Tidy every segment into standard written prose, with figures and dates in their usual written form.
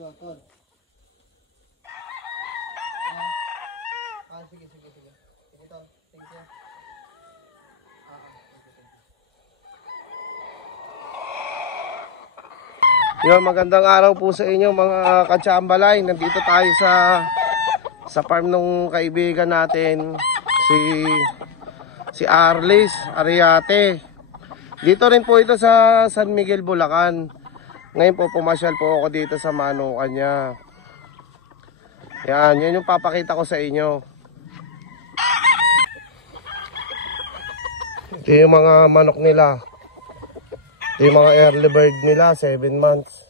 Sige. Sige to. Thank you. Yo, magandang araw po sa inyo mga katsambalay. Nandito tayo sa farm ng kaibigan natin si Arlis Ariate. Dito rin po ito sa San Miguel, Bulacan. Ngayon po pumasyal po ako dito sa manukan niya. Yan yung papakita ko sa inyo. Ito yung mga manok nila. Ito yung mga early bird nila, 7 months.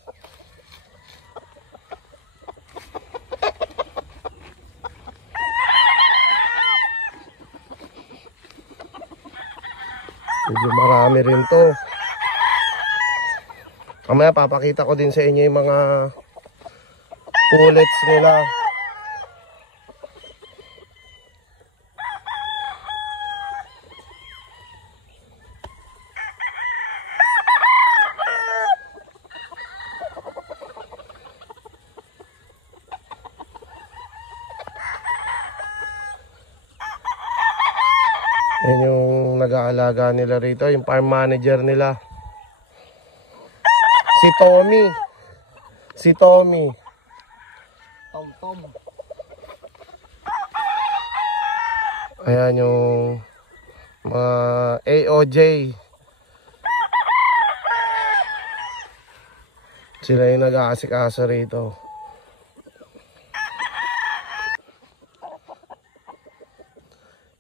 Medyo marami rin to. Kamaya papakita ko din sa inyo yung mga pullets nila. Yan yung nag-aalaga nila rito, yung farm manager nila. Si Tommy. Tom. Ayan yung mga AOJ. Sila yung nag-aasikaso rito.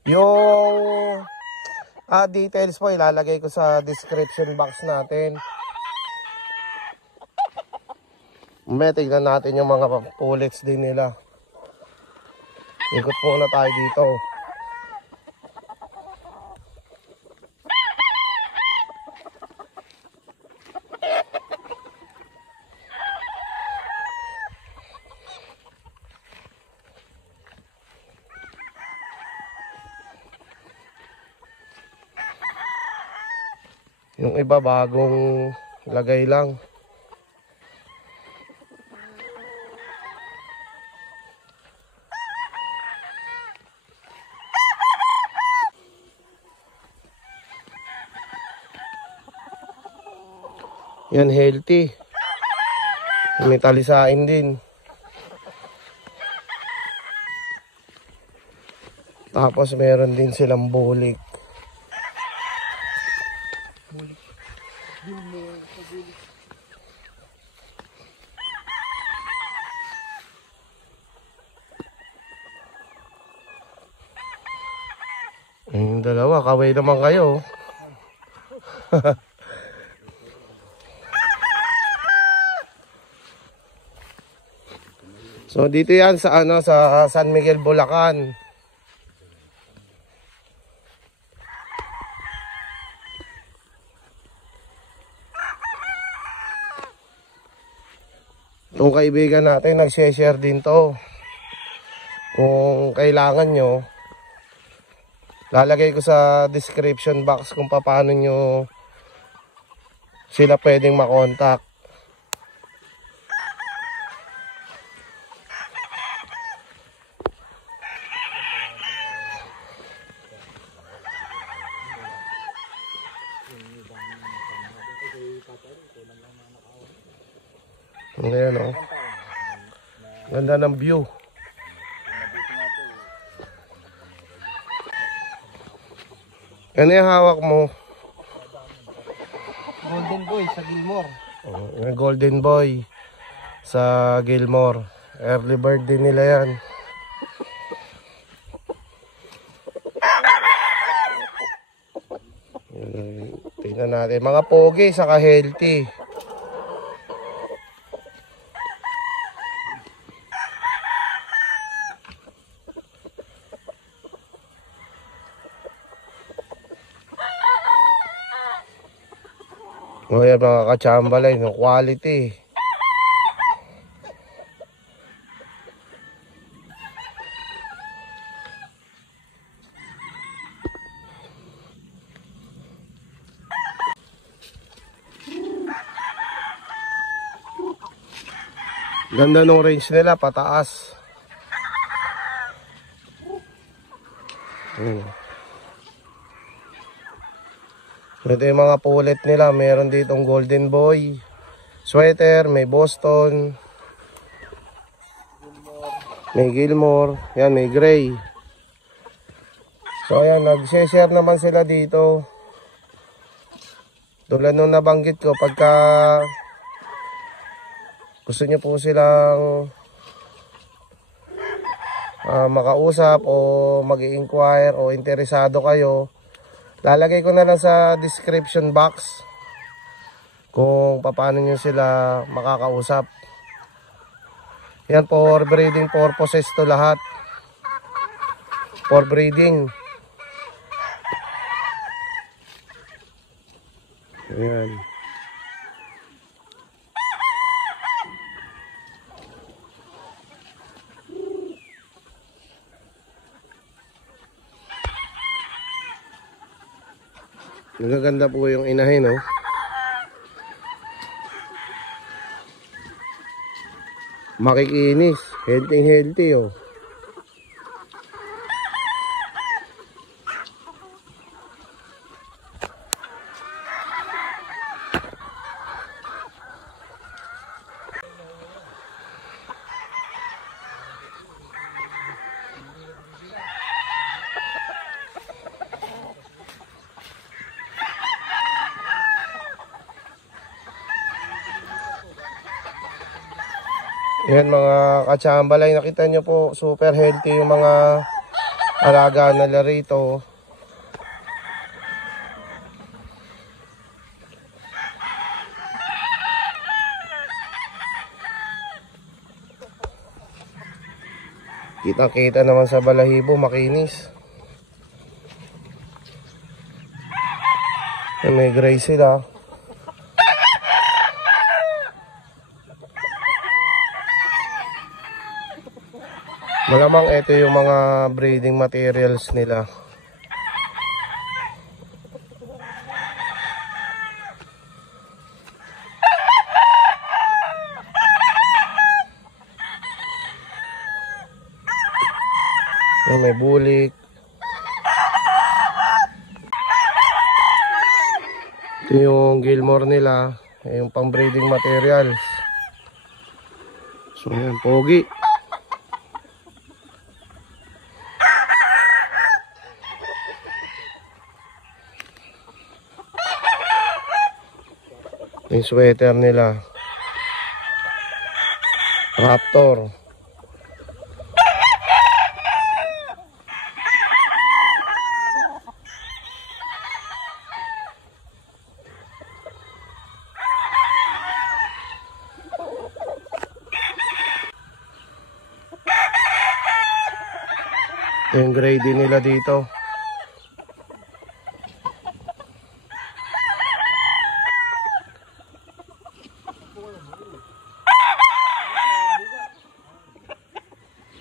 Yung details po ilalagay ko sa description box natin. May tignan natin yung mga pullets din nila. Ikot muna tayo dito. Yung iba bagong lagay lang. Yan healthy. May talisain din. Tapos meron din silang bulik. Yung dalawa, kaway naman kayo. So dito yan sa sa San Miguel, Bulacan. Itong kaibigan natin nag-share din to. Kung kailangan nyo, lalagay ko sa description box kung paano nyo sila pwedeng makontak. Ayan o. Ganda ng view. Ano yung hawak mo? Golden Boy sa Gilmore. Golden Boy sa Gilmore. Early bird din nila yan. Tingnan natin. Mga pogi saka healthy. O yan mga katsambalay, no? Quality. Ganda ng range nila, pataas. Ito yung mga pulet nila. Meron ditong Golden Boy sweater, may Boston, may Gilmore, yan, may Gray. So ayan, nag-share naman sila dito. Tulad nung nabanggit ko, pagka gusto nyo po silang makausap o mag-i-inquire o interesado kayo, lalagay ko na lang sa description box kung paano nyo sila makakausap. Yan, for breeding purposes to lahat. For breeding. Ayan. Nagaganda po yung inahin, no? Makikinis. Healthy, oh. Yan mga katsambalay, nakita nyo po, super healthy yung mga alaga nila rito. Kita-kita naman sa balahibo, makinis. May gray sila. Malamang ito yung mga breeding materials nila. May bulik. Ito yung Gilmore nila, yung pang breeding materials. So yan, pogi. Yung sweater nila, Raptor. Yung gray din nila dito.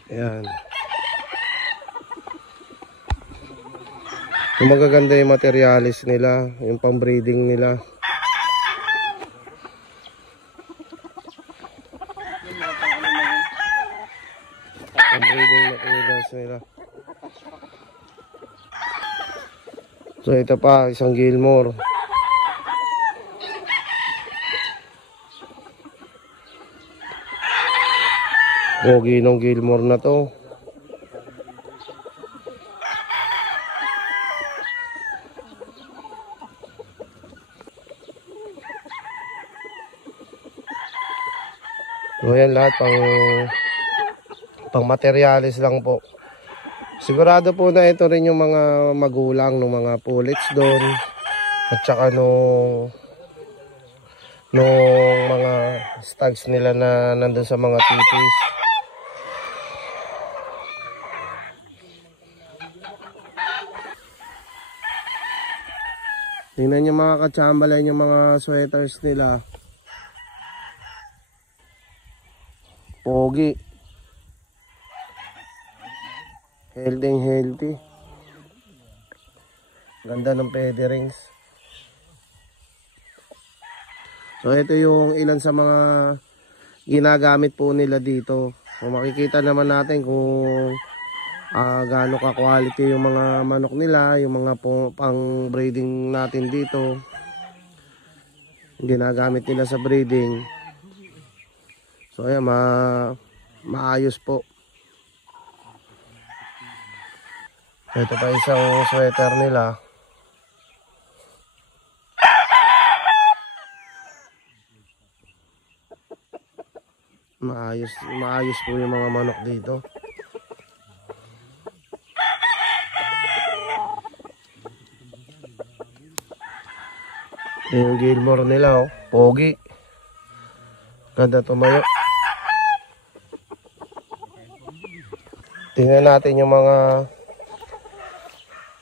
Ayan. Yung magaganda yung materialis nila, yung pang-breeding nila. Pang-breeding materials nila. So ito pa, isang Gilmore. Pogi nung Gilmore na to. So yan lahat pang materialis lang po. Sigurado po na ito rin yung mga magulang ng mga pullets doon. At saka nung mga stags nila na nandun sa mga tipis. Tingnan nyo mga katsambalay yung mga sweaters nila. Pogi. Healthy. Ganda ng pederings. So ito yung ilan sa mga ginagamit po nila dito. So makikita naman natin kung gaano ka quality yung mga manok nila, yung mga pang breeding natin dito. Ginagamit nila sa breeding. So ayan, maayos po. Ito pa isang sweater nila. Maayos po yung mga manok dito. Yung Gilmore nila, oh, pogi. Ganda tumayo. Tingnan natin yung mga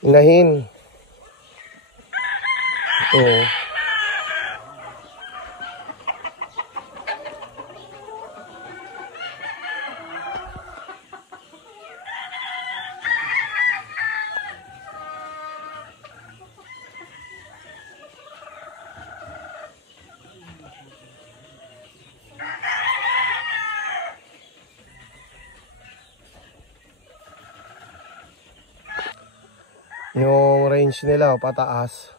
inahin. Ito. Yung range nila, pataas.